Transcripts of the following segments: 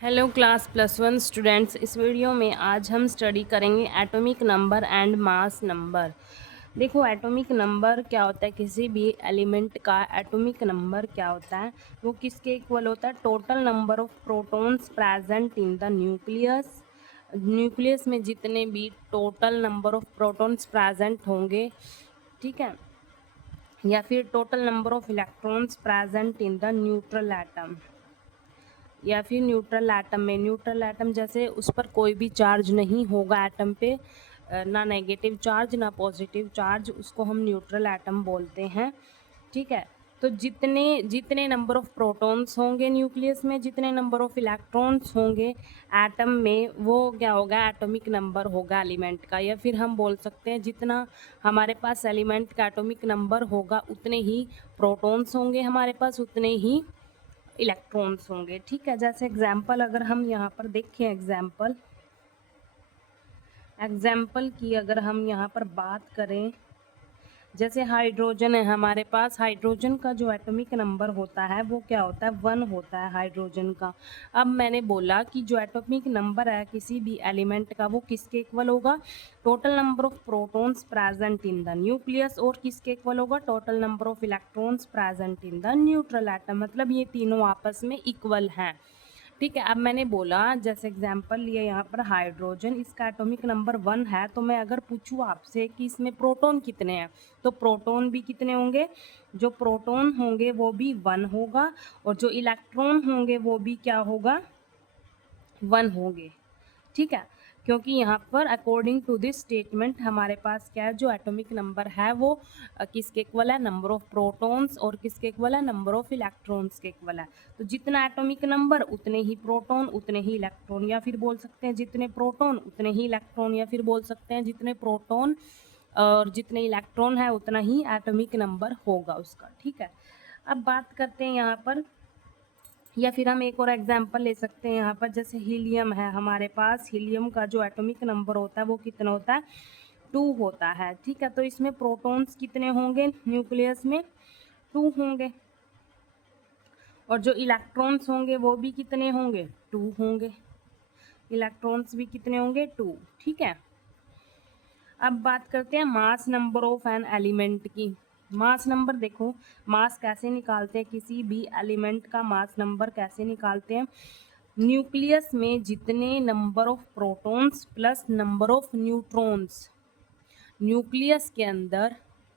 Hello class +1 students. इस video में आज हम स्टडी करेंगे atomic number and mass number. देखो, एटॉमिक नंबर क्या होता है, किसी भी एलिमेंट का एटॉमिक नंबर क्या होता है, वो किसके इक्वल होता है, total number of protons present in the nucleus. Nucleus में जितने भी total number of protons present होंगे, ठीक है, या फिर total number of electrons present in the neutral atom, या फिर न्यूट्रल एटम में। न्यूट्रल एटम जैसे उस पर कोई भी चार्ज नहीं होगा एटम पे, ना नेगेटिव चार्ज ना पॉजिटिव चार्ज, उसको हम न्यूट्रल एटम बोलते हैं। ठीक है, तो जितने जितने नंबर ऑफ प्रोटॉन्स होंगे न्यूक्लियस में, जितने नंबर ऑफ इलेक्ट्रॉन्स होंगे एटम में, वो क्या होगा, एटॉमिक नंबर होगा एलिमेंट का। या फिर हम बोल सकते हैं जितना हमारे पास एलिमेंट का एटॉमिक नंबर होगा, उतने ही प्रोटॉन्स होंगे हमारे पास, उतने ही इलेक्ट्रॉन्स होंगे। ठीक है, जैसे एग्जाम्पल अगर हम यहाँ पर देखें, एग्जाम्पल की अगर हम यहाँ पर बात करें, जैसे हाइड्रोजन है हमारे पास, हाइड्रोजन का जो एटॉमिक नंबर होता है वो क्या होता है, 1 होता है हाइड्रोजन का। अब मैंने बोला कि जो एटॉमिक नंबर है किसी भी एलिमेंट का, वो किसके इक्वल होगा, total number of protons present in the nucleus, और किसके इक्वल होगा, total number of electrons present in the neutral atom. मतलब ये तीनों आपस में इक्वल हैं। ठीक है, अब मैंने बोला, जैसे एग्जांपल लिया यहाँ पर हाइड्रोजन, इसका एटॉमिक नंबर 1 है, तो मैं अगर पूछूँ आपसे कि इसमें प्रोटॉन कितने हैं, तो प्रोटॉन भी कितने होंगे, जो प्रोटॉन होंगे वो भी 1 होगा, और जो इलेक्ट्रॉन होंगे वो भी क्या होगा, 1 होंगे। ठीक है, क्योंकि यहाँ पर अकॉर्डिंग टू दिस स्टेटमेंट हमारे पास क्या है, जो एटॉमिक नंबर है वो किसके इक्वल है, नंबर ऑफ प्रोटॉन्स, और किसके इक्वल है, नंबर ऑफ इलेक्ट्रॉन्स के इक्वल है। तो जितना एटॉमिक नंबर उतने ही प्रोटॉन उतने ही इलेक्ट्रॉन, या फिर बोल सकते हैं जितने प्रोटॉन उतने ही इलेक्ट्रॉन, या फिर बोल सकते हैं जितने प्रोटॉन और जितने इलेक्ट्रॉन है उतना ही एटॉमिक नंबर होगा उसका। ठीक है, अब बात करते हैं यहाँ पर, या फिर हम एक और एग्जांपल ले सकते हैं यहाँ पर, जैसे हीलियम है हमारे पास, हीलियम का जो एटॉमिक नंबर होता है वो कितना होता है, 2 होता है। ठीक है, तो इसमें प्रोटॉन्स कितने होंगे न्यूक्लियस में, 2 होंगे, और जो इलेक्ट्रॉन्स होंगे वो भी कितने होंगे, 2 होंगे, इलेक्ट्रॉन्स भी कितने होंगे, 2। ठीक है, अब बात करते हैं mass number of an element की। मास नंबर देखो, मास कैसे निकालते हैं, किसी भी एलिमेंट का मास नंबर कैसे निकालते हैं, न्यूक्लियस में जितने number of protons plus number of neutrons, nucleus के अंदर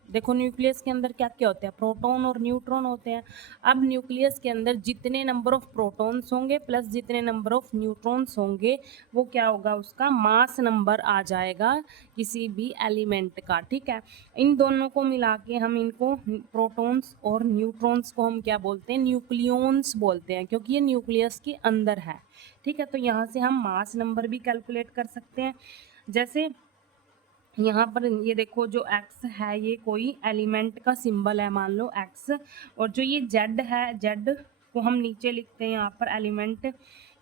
देखो, न्यूक्लियस के अंदर क्या क्या होते हैं, प्रोटॉन और न्यूट्रॉन होते हैं। अब न्यूक्लियस के अंदर जितने नंबर ऑफ प्रोटॉन्स होंगे प्लस जितने नंबर ऑफ न्यूट्रॉन्स होंगे, वो क्या होगा, उसका मास नंबर आ जाएगा किसी भी एलिमेंट का। ठीक है, इन दोनों को मिला के हम इनको, प्रोटॉन्स और न्यूट्रॉन्स को हम क्या बोलते हैं, न्यूक्लियॉन्स बोलते हैं, क्योंकि ये न्यूक्लियस के अंदर है। ठीक है, तो यहाँ से हम मास नंबर भी कैलकुलेट कर सकते हैं। जैसे यहाँ पर ये देखो, जो x है ये कोई एलिमेंट का सिंबल है, मान लो x, और जो ये z है, z को हम नीचे लिखते हैं यहाँ पर, एलिमेंट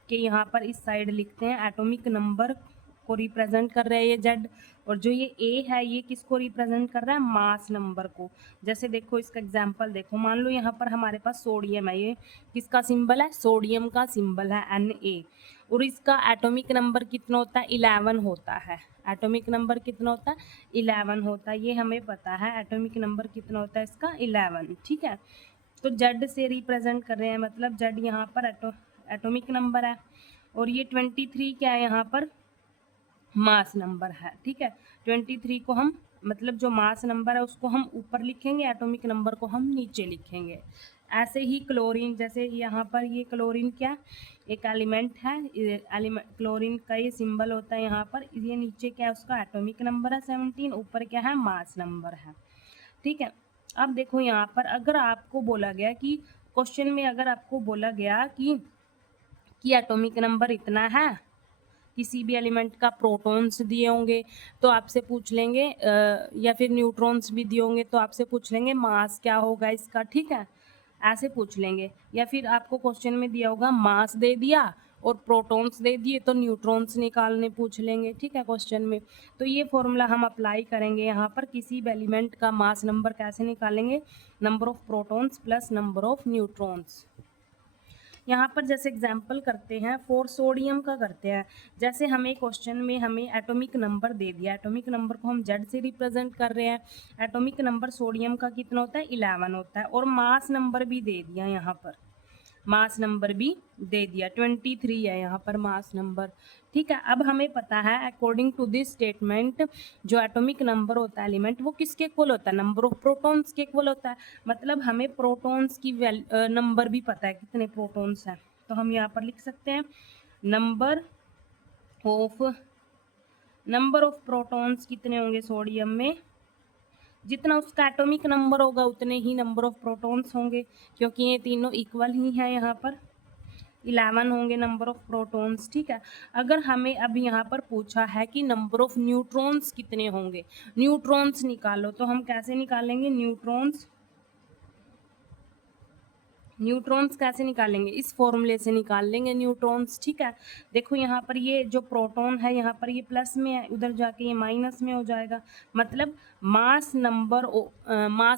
के यहाँ पर इस साइड लिखते हैं, एटॉमिक नंबर को रिप्रेजेंट कर रहा है ये z, और जो ये a है ये किसको रिप्रेजेंट कर रहा है, मास नंबर को। जैसे देखो इसका एग्जांपल देखो, मान लो यहाँ पर हमारे पास सोडियम है, ये किसका सिंबल है, सोडियम का सिंबल है Na, और इसका एटॉमिक नंबर कितना होता है, 11 होता है। एटॉमिक नंबर कितना होता है, 11 होता है, ये हमें पता है, एटॉमिक नंबर कितना होता है इसका, 11। ठीक है, तो जेड से रिप्रेजेंट कर रहे हैं, मतलब जेड यहाँ पर एटॉमिक नंबर है, और ये 23 क्या है यहाँ पर, मास नंबर है। ठीक है, 23 को हम, मतलब जो मास नंबर है उसको हम ऊपर लिखेंगे, एटॉमिक नंबर को हम नीचे लिखेंगे। ऐसे ही क्लोरीन, जैसे यहाँ पर ये क्लोरीन क्या, एक एलिमेंट है, एलिमेंट क्लोरीन का ये सिंबल होता है यहाँ पर, ये नीचे क्या है, उसका एटॉमिक नंबर है 17, ऊपर क्या है, मास नंबर है। ठीक है, अब देखो यहाँ पर अगर आपको बोला गया कि, क्वेश्चन में अगर आपको बोला गया कि एटॉमिक नंबर इतना है, किसी भी एलिमेंट का प्रोटॉन्स दिए होंगे तो आपसे पूछ लेंगे, या फिर न्यूट्रॉन्स भी दिए होंगे तो आपसे पूछ लेंगे मास क्या होगा इसका। ठीक है, ऐसे पूछ लेंगे, या फिर आपको क्वेश्चन में दिया होगा मास दे दिया और प्रोटॉन्स दे दिए तो न्यूट्रॉन्स निकालने पूछ लेंगे। ठीक है, क्वेश्चन में। तो ये फॉर्मूला हम अप्लाई करेंगे यहाँ पर, किसी भी एलिमेंट का मास नंबर कैसे निकालेंगे, number of protons plus number of neutrons. यहाँ पर जैसे एग्जाम्पल करते हैं, फॉर सोडियम का करते हैं। जैसे हमें क्वेश्चन में हमें एटॉमिक नंबर दे दिया, एटॉमिक नंबर को हम जेड से रिप्रेजेंट कर रहे हैं। एटॉमिक नंबर सोडियम का कितना होता है, 11 होता है, और मास नंबर भी दे दिया, यहाँ पर मास नंबर भी दे दिया, 23 है यहाँ पर मास नंबर। ठीक है, अब हमें पता है अकॉर्डिंग टू दिस स्टेटमेंट जो एटॉमिक नंबर होता है एलिमेंट, वो किसके इक्वल होता है, नंबर ऑफ प्रोटॉन्स के इक्वल होता है। मतलब हमें प्रोटॉन्स की नंबर भी पता है कितने प्रोटॉन्स हैं, तो हम यहाँ पर लिख सकते हैं नंबर ऑफ प्रोटॉन्स कितने होंगे सोडियम में, जितना उसका एटॉमिक नंबर होगा उतने ही नंबर ऑफ प्रोटॉन्स होंगे, क्योंकि ये तीनों इक्वल ही हैं। यहाँ पर 11 होंगे नंबर ऑफ प्रोटॉन्स। ठीक है, अगर हमें अब यहाँ पर पूछा है कि नंबर ऑफ न्यूट्रॉन्स कितने होंगे, न्यूट्रॉन्स निकालो, तो हम कैसे निकालेंगे न्यूट्रॉन्स कैसे निकालेंगे, इस फॉर्मूले से निकाल लेंगे न्यूट्रॉन्स। ठीक है, देखो यहाँ पर ये जो प्रोटॉन है यहाँ पर ये प्लस में है, उधर जाके ये माइनस में हो जाएगा। मतलब मास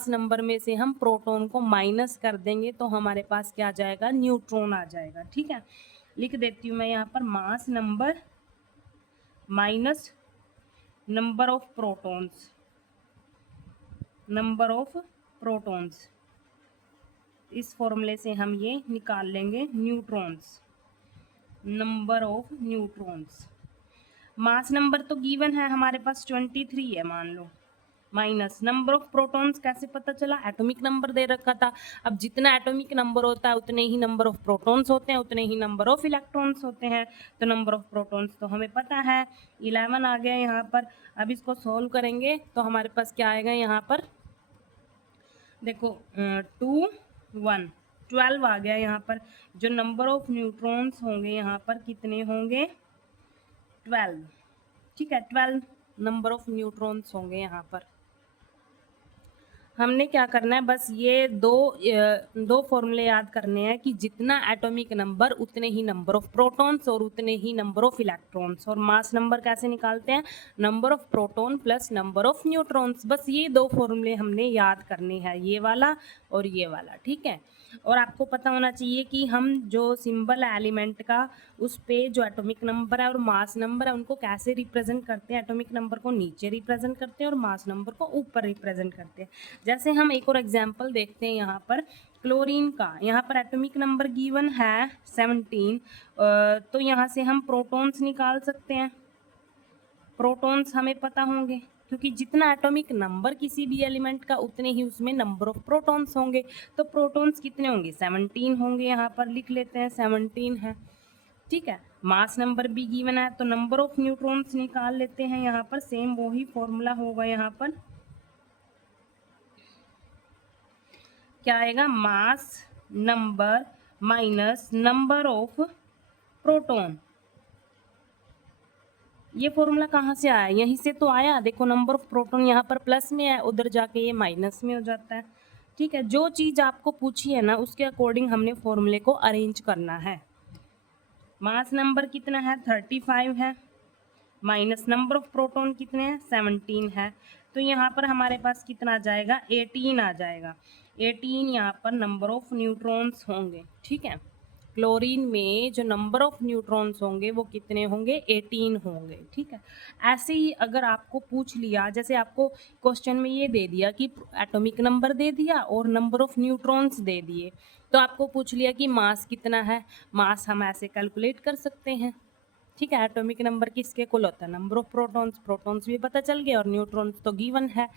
नंबर में से हम प्रोटॉन को माइनस कर देंगे तो हमारे पास क्या आ जाएगा, न्यूट्रॉन आ जाएगा। ठीक है, लिख देती हूँ मैं यहाँ पर mass number minus number of protons, इस फॉर्मूले से हम ये निकाल लेंगे neutrons, number of neutrons. Mass number तो गिवन है हमारे पास 23 है मान लो, माइनस नंबर ऑफ प्रोटॉन्स कैसे पता चला, एटॉमिक नंबर दे रखा था। अब जितना एटॉमिक नंबर होता है उतने ही नंबर ऑफ प्रोटॉन्स होते हैं, उतने ही नंबर ऑफ इलेक्ट्रॉन्स होते हैं। तो नंबर ऑफ प्रोटॉन्स तो हमें पता है 11 आ गया यहाँ पर। अब इसको सॉल्व करेंगे तो हमारे पास क्या आएगा, यहाँ पर देखो 2 1 12 आ गया यहाँ पर। जो नंबर ऑफ न्यूट्रॉन्स होंगे यहाँ पर कितने होंगे, 12। ठीक है, 12 नंबर ऑफ न्यूट्रॉन्स होंगे यहाँ पर। हमने क्या करना है, बस ये दो फॉर्मूले याद करने हैं कि जितना एटॉमिक नंबर उतने ही नंबर ऑफ प्रोटॉन्स और उतने ही नंबर ऑफ इलेक्ट्रॉन्स। और मास नंबर कैसे निकालते हैं, number of proton plus number of neutrons. बस ये दो फॉर्मूले हमने याद करने हैं, ये वाला और ये वाला। ठीक है, और आपको पता होना चाहिए कि हम जो सिंबल है एलिमेंट का, उस पे जो एटॉमिक नंबर है और मास नंबर है उनको कैसे रिप्रेजेंट करते हैं। एटॉमिक नंबर को नीचे रिप्रेजेंट करते हैं और मास नंबर को ऊपर रिप्रेजेंट करते हैं। जैसे हम एक और एग्जाम्पल देखते हैं यहाँ पर क्लोरीन का। यहाँ पर एटॉमिक नंबर गिवन है 17, तो यहाँ से हम प्रोटॉन्स निकाल सकते हैं। प्रोटॉन्स हमें पता होंगे क्योंकि जितना एटॉमिक नंबर किसी भी एलिमेंट का उतने ही उसमें नंबर ऑफ प्रोटॉन्स होंगे। तो प्रोटॉन्स कितने होंगे, 17 होंगे। यहाँ पर लिख लेते हैं 17 है। ठीक है, मास नंबर भी गिवन है तो नंबर ऑफ न्यूट्रॉन्स निकाल लेते हैं। यहाँ पर सेम वही फॉर्मूला होगा, यहाँ पर क्या आएगा, mass number minus number of proton. ये फॉर्मूला कहाँ से आया, यहीं से तो आया। देखो नंबर ऑफ प्रोटॉन यहाँ पर प्लस में है, उधर जाके ये माइनस में हो जाता है। ठीक है, जो चीज़ आपको पूछी है ना उसके अकॉर्डिंग हमने फॉर्मूले को अरेंज करना है। मास नंबर कितना है, 35 है, माइनस नंबर ऑफ प्रोटॉन कितने हैं, 17 है। तो यहाँ पर हमारे पास कितना आ जाएगा, 18 आ जाएगा। 18 यहाँ पर नंबर ऑफ न्यूट्रॉन्स होंगे। ठीक है, क्लोरीन में जो नंबर ऑफ न्यूट्रॉन्स होंगे वो कितने होंगे, 18 होंगे। ठीक है, ऐसे ही अगर आपको पूछ लिया, जैसे आपको क्वेश्चन में ये दे दिया कि एटॉमिक नंबर दे दिया और नंबर ऑफ न्यूट्रॉन्स दे दिए, तो आपको पूछ लिया कि मास कितना है, मास हम ऐसे कैलकुलेट कर सकते हैं। ठीक है, एटॉमिक नंबर किसके इक्वल होता है, नंबर ऑफ प्रोटॉन्स भी पता चल गया और न्यूट्रॉन्स तो गिवन है,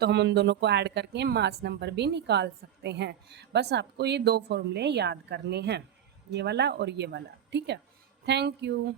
तो हम उन दोनों को ऐड करके मास नंबर भी निकाल सकते हैं। बस आपको ये दो फॉर्मूले याद करने हैं, ये वाला और ये वाला। ठीक है, थैंक यू।